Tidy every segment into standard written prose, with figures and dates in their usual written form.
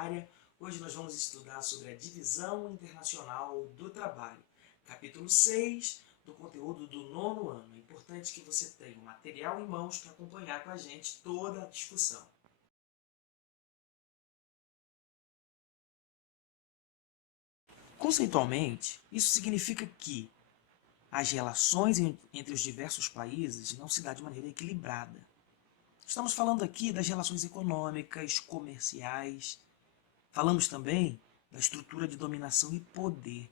área. Hoje nós vamos estudar sobre a divisão internacional do trabalho. Capítulo 6 do conteúdo do 9º ano. É importante que você tenha o material em mãos para acompanhar com a gente toda a discussão. Conceitualmente, isso significa que as relações entre os diversos países não se dão de maneira equilibrada. Estamos falando aqui das relações econômicas, comerciais. Falamos também da estrutura de dominação e poder.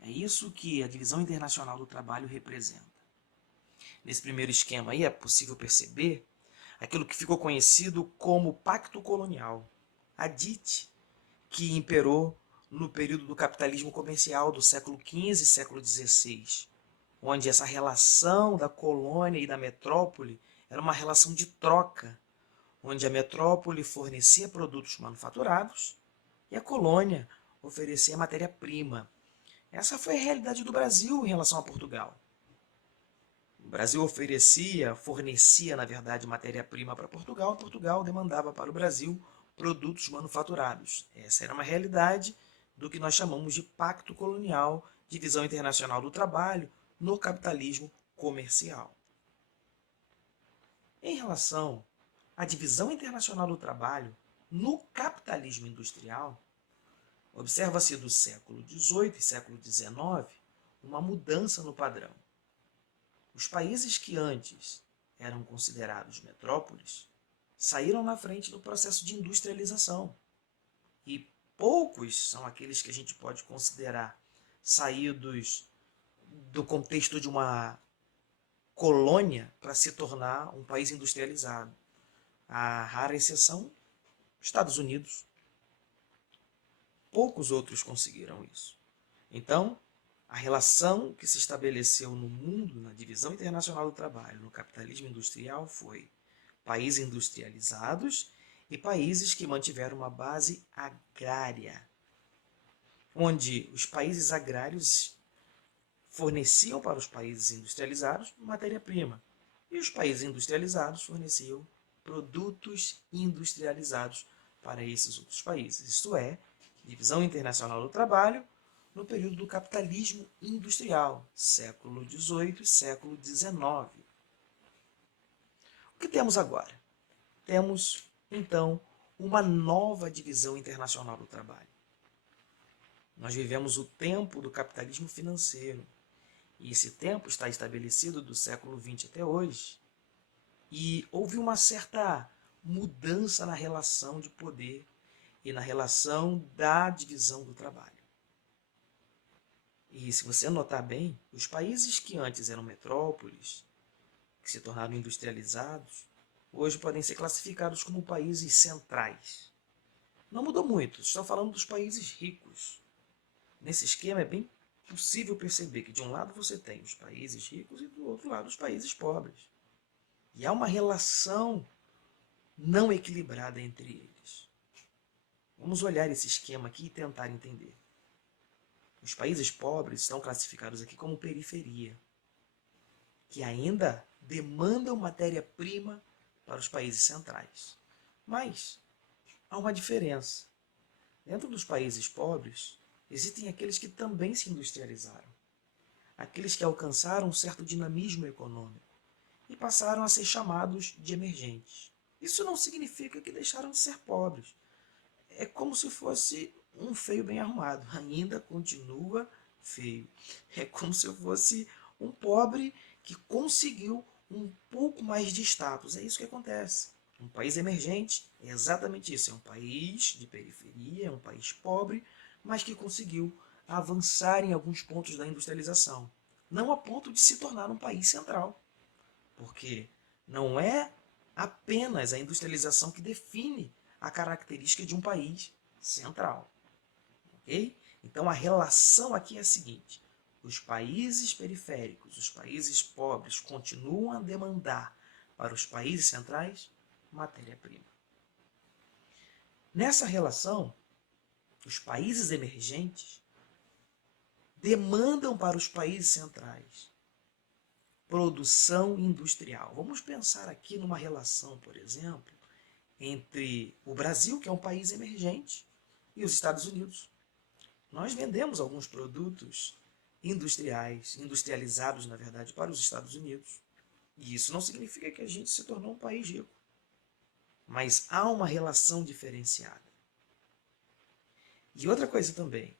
É isso que a divisão internacional do trabalho representa. Nesse primeiro esquema aí é possível perceber aquilo que ficou conhecido como Pacto Colonial, a DIT, que imperou no período do capitalismo comercial do século XV e século XVI, onde essa relação da colônia e da metrópole era uma relação de troca, onde a metrópole fornecia produtos manufaturados e a colônia oferecia matéria-prima. Essa foi a realidade do Brasil em relação a Portugal. O Brasil fornecia, na verdade, matéria-prima para Portugal, e Portugal demandava para o Brasil produtos manufaturados. Essa era uma realidade do que nós chamamos de Pacto Colonial, Divisão Internacional do Trabalho, no capitalismo comercial. Em relação à divisão internacional do trabalho no capitalismo industrial, observa-se do século XVIII e século XIX uma mudança no padrão. Os países que antes eram considerados metrópoles saíram na frente do processo de industrialização. E poucos são aqueles que a gente pode considerar saídos do contexto de uma colônia para se tornar um país industrializado. A rara exceção, Estados Unidos. Poucos outros conseguiram isso. Então, a relação que se estabeleceu no mundo, na divisão internacional do trabalho, no capitalismo industrial, foi países industrializados e países que mantiveram uma base agrária, onde os países agrários forneciam para os países industrializados matéria-prima e os países industrializados forneciam produtos industrializados para esses outros países. Isto é, divisão internacional do trabalho no período do capitalismo industrial, século XVIII e século XIX. O que temos agora? Temos, então, uma nova divisão internacional do trabalho. Nós vivemos o tempo do capitalismo financeiro, e esse tempo está estabelecido do século XX até hoje. E houve uma certa mudança na relação de poder e na relação da divisão do trabalho. E se você notar bem, os países que antes eram metrópoles, que se tornaram industrializados, hoje podem ser classificados como países centrais. Não mudou muito, estou falando dos países ricos. Nesse esquema é bem possível perceber que de um lado você tem os países ricos e do outro lado os países pobres. E há uma relação não equilibrada entre eles. Vamos olhar esse esquema aqui e tentar entender. Os países pobres estão classificados aqui como periferia, que ainda demandam matéria-prima para os países centrais. Mas há uma diferença. Dentro dos países pobres, existem aqueles que também se industrializaram, aqueles que alcançaram um certo dinamismo econômico e passaram a ser chamados de emergentes. Isso não significa que deixaram de ser pobres. É como se fosse um feio bem arrumado. Ainda continua feio. É como se fosse um pobre que conseguiu um pouco mais de status. É isso que acontece. Um país emergente é exatamente isso. É um país de periferia, é um país pobre, mas que conseguiu avançar em alguns pontos da industrialização. Não a ponto de se tornar um país central. Porque não é apenas a industrialização que define a característica de um país central. Okay? Então a relação aqui é a seguinte: os países periféricos, os países pobres, continuam a demandar para os países centrais matéria-prima. Nessa relação, os países emergentes demandam para os países centrais produção industrial. Vamos pensar aqui numa relação, por exemplo, entre o Brasil, que é um país emergente, e os Estados Unidos. Nós vendemos alguns produtos industrializados, na verdade, para os Estados Unidos. E isso não significa que a gente se tornou um país rico. Mas há uma relação diferenciada. E outra coisa também,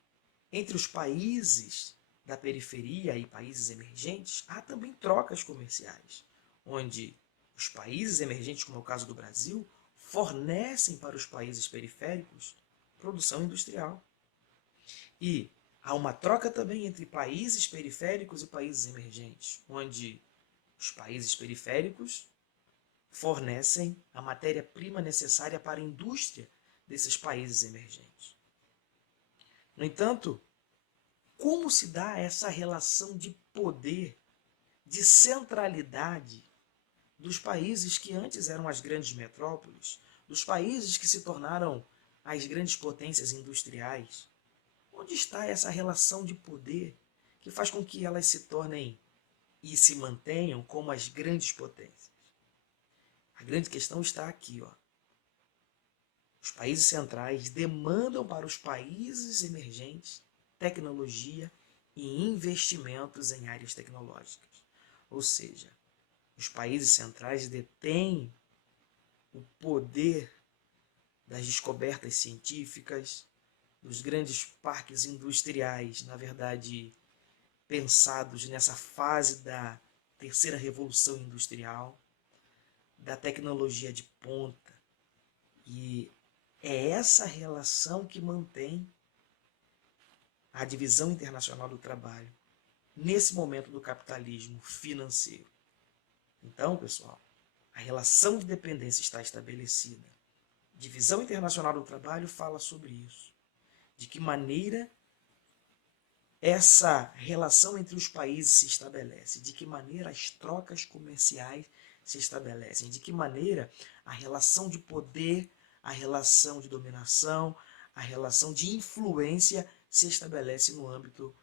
entre os países da periferia e países emergentes, há também trocas comerciais, onde os países emergentes, como é o caso do Brasil, fornecem para os países periféricos produção industrial. E há uma troca também entre países periféricos e países emergentes, onde os países periféricos fornecem a matéria-prima necessária para a indústria desses países emergentes. No entanto, como se dá essa relação de poder, de centralidade dos países que antes eram as grandes metrópoles, dos países que se tornaram as grandes potências industriais? Onde está essa relação de poder que faz com que elas se tornem e se mantenham como as grandes potências? A grande questão está aqui, ó. Os países centrais demandam para os países emergentes tecnologia e investimentos em áreas tecnológicas. Ou seja, os países centrais detêm o poder das descobertas científicas, dos grandes parques industriais, na verdade, pensados nessa fase da terceira revolução industrial, da tecnologia de ponta. E é essa relação que mantém a divisão internacional do trabalho nesse momento do capitalismo financeiro. Então, pessoal, a relação de dependência está estabelecida. Divisão internacional do trabalho fala sobre isso. De que maneira essa relação entre os países se estabelece, de que maneira as trocas comerciais se estabelecem, de que maneira a relação de poder, a relação de dominação, a relação de influência se estabelece no âmbito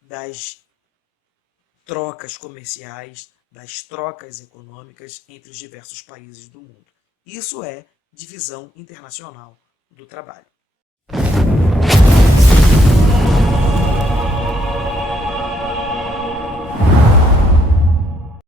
das trocas comerciais, das trocas econômicas entre os diversos países do mundo. Isso é divisão internacional do trabalho.